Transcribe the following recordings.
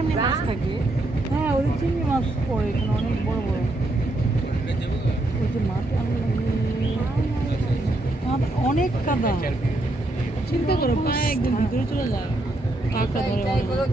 সামনে মাছ থাকে। হ্যাঁ ওই চিংড়ি মাছ পড়ে এখানে অনেক বড় বড়। ওই যে মাছ অনেক কাদা, চিন্তা করো পায়ে একদম ভিতরে চলে যায়। কাঁকড়া ধরে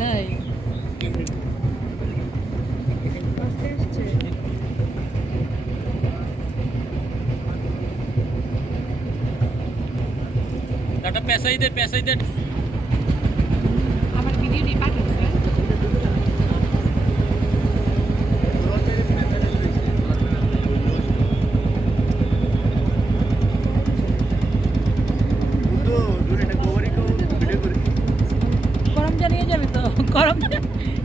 তাই पैसा ही दे আমার ভিডিও নিয়ে পাঠাচ্ছে। করমজা নিয়ে যাবে তো,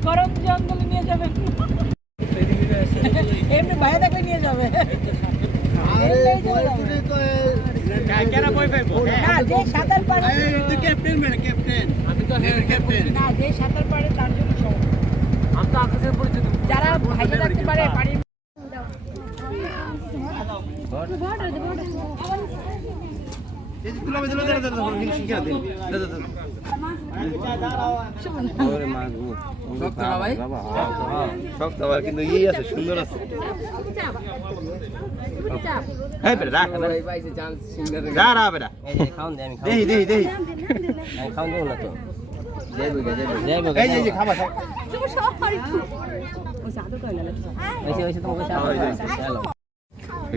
করম জঙ্গলে নিয়ে যাবে, এমনি বাইরে দেখলে নিয়ে যাবে। যে সাঁতার পারে যে সাঁতার পারে তার জন্য যারা ভাইজে থাকতে পারে পানির কিন্তু ই আছে, সুন্দর আছে।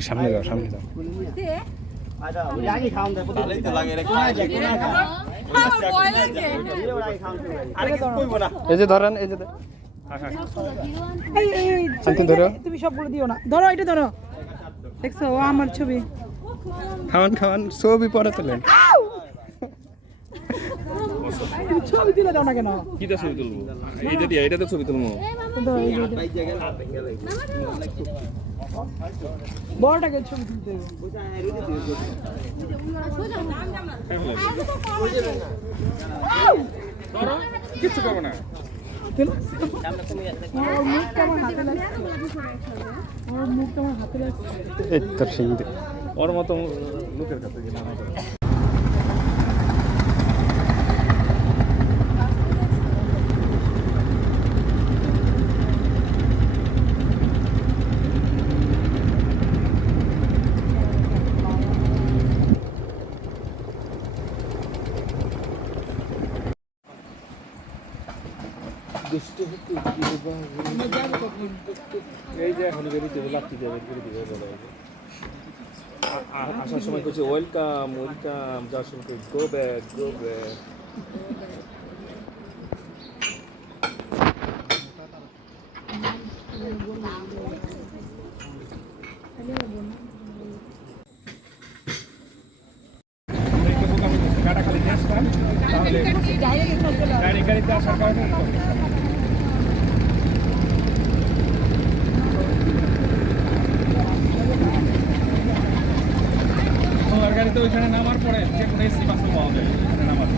সামনে যাও, সামনে যাও। এই যে ধরেন, এই যে ধরো, তুমি সবগুলো দিও না, ধরো এটা ধরো, দেখছো ও আমার ছবি। খাওয়ান খাওয়ান, ছবি পরে তোলেন। ছবি তুলে দাও না কেন? কিটা ছবি তুলবো? এইটা দিয়ে, এইটাতে ছবি তুলবো। বড়টাকে ছবি তুলতে হবে। কিচ্ছু করবো না। ওর মতো লোকের কাছে এই যে এখন লাগতে যাবে, আসার সময় করছে ওয়েলকাম ওয়েলকাম, যাওয়ার সময় গো ব্যাক গো ব্যাক। গাড়িতে আসার কারণে গাড়িতে ওইখানে নামার পরে যে কোনো এসি বাস পাওয়া যায় নামার।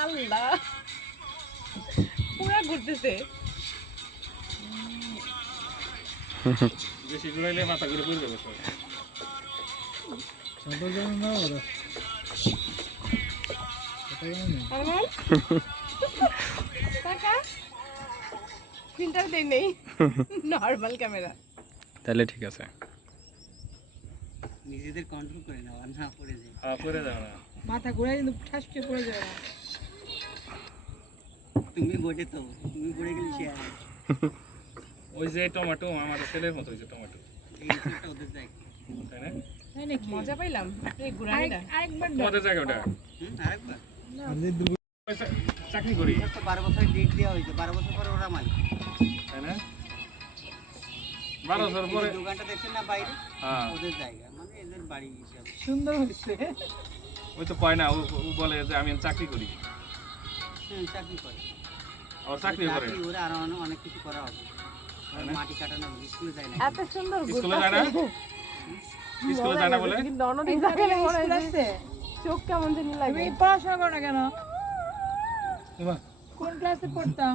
আল্লাহ পুরা ঘুরতেছে বেশি ঘুরাইলে মাথা ঘুরে পড়বে বসে টাকা ফিল্টার দেই নেই নরমাল ক্যামেরা তাহলে ঠিক আছে। নিজেদের কন্ট্রোল করে নাও আর না পড়ে যায়। হ্যাঁ পড়ে যাও না মাথা ঘুরাই কিন্তু ঠাস করে পড়ে যাবে তুমি বটে তো, তুমি পড়ে গেলে সে আর ওই যে টমেটো আমাদের ছেলের মতো ওই যে টমেটো এই একটা ওদের জায়গা। তাই না তাই নাকি মজা পাইলাম এই ঘুরাইটা আরেকবার তোমাদের জায়গা ওটা আরেকবার চাকরি করি তো 12 বছরের ডেট দেওয়া হয়েছে, 12 বছর পরে ওরা মালিক। তাই না 12 বছর এই যে পরে দোকানটা দেখছেন না বাইরে, হ্যাঁ ওদের জায়গা, মানে এদের বাড়ি হিসাবে। সুন্দর হচ্ছে ওই তো কয় না ও বলে যে আমি চাকরি করি চাকরি করে, আর চাকরি করে চাকরি ওরা আরো অনেক কিছু করা হবে। ওরা মাটি কাটানো, স্কুলে যায় না। এত সুন্দর স্কুলে যায় না স্কুলে যায় না বলে কিন্তু অন্যদিন থাকলে মনে হচ্ছে চোখ কেমন জানি লাগে তুমি পড়াশোনা করো না কেন এবার কোন ক্লাসে পড়তা